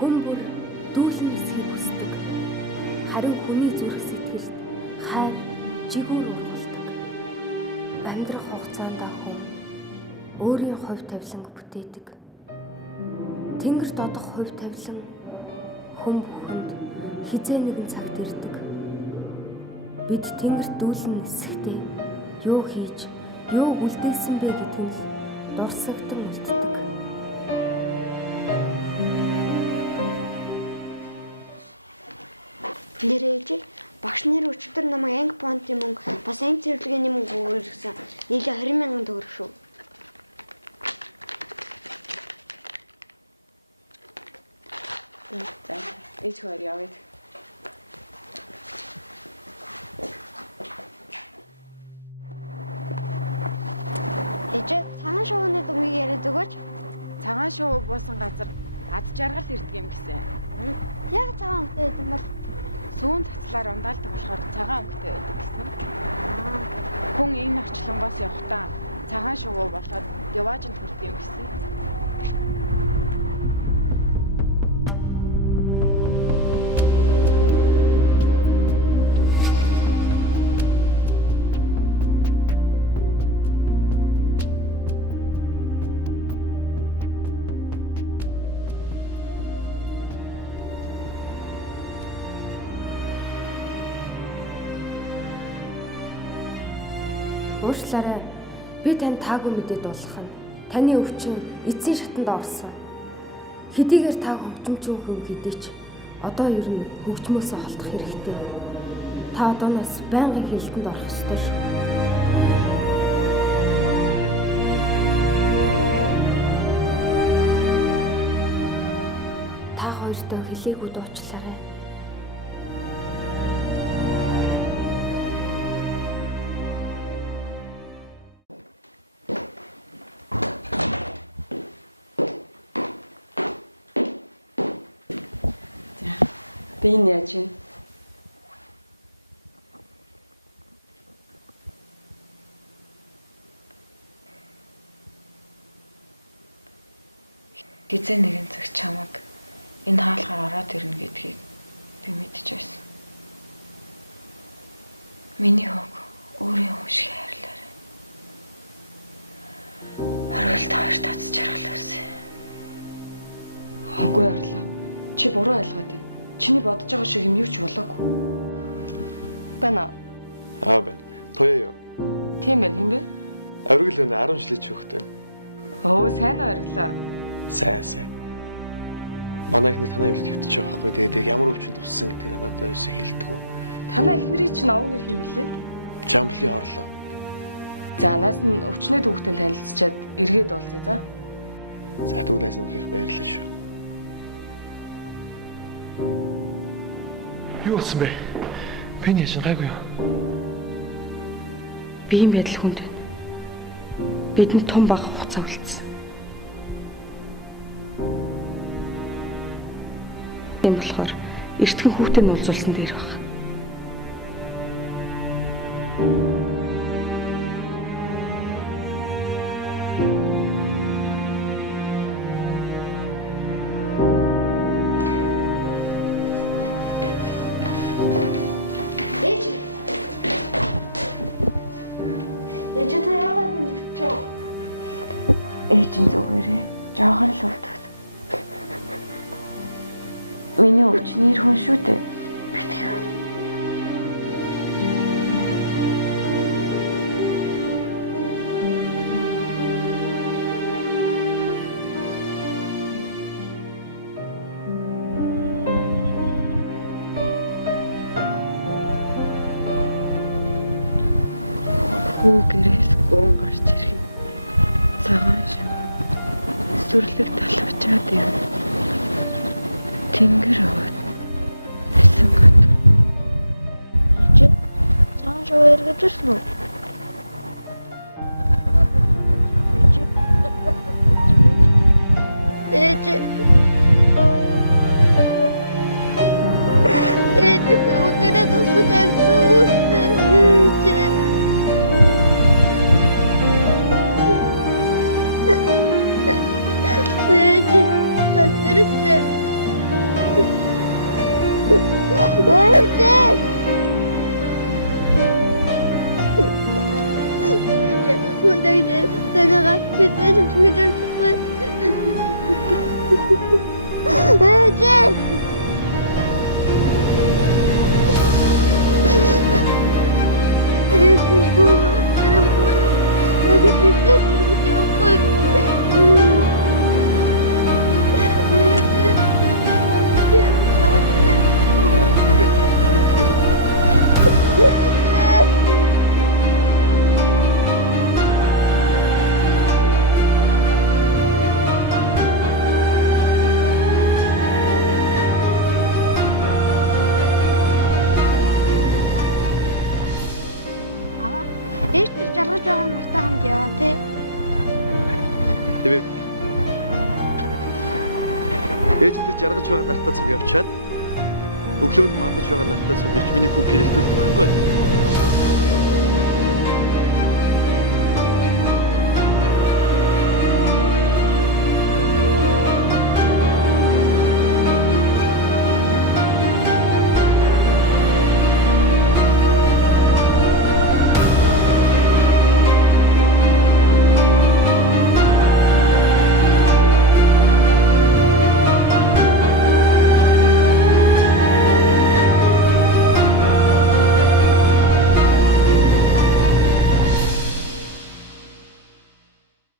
Хүн бүр дүүлэн эсхийг хүсдэг. Харин хүний зүрх сэтгэлд хайр жигүүр ургуулдаг. Амьдрах хугацаанд хүн өөрийн хувь тавиланг бүтээдэг. Тэнгэр додох хувь тавилан хүн бүхэнд хизээ нэгэн цагт ирдэг. Бид тэнгэрт дүүлэн нисэхдээ юу хийж, юу үлдээсэн бэ гэдг нь л дурсагдан үлддэг. Уушлаарай. Би танд таагүй мэдээд болох нь таны өвчин эцсийн шатанд орсон. Хэдийгээр та хөгжимчин хүн хэдий ч одоо ер нь хөгжмөөсөө холдох хэрэгтэй. Та одооноос байнгын хилтэнд орох ёстой шүү. Та хоёртой хэлээгүй дуучлаарай. Юу болсон бэ? Биний яшингаагүй юу? Биеийн байдал хүнд байна. Бидэнд том бага хугацаа үлдсэн. Тийм болохоор эртхэн хүүхдээ нь уулзуулсан дээр баг.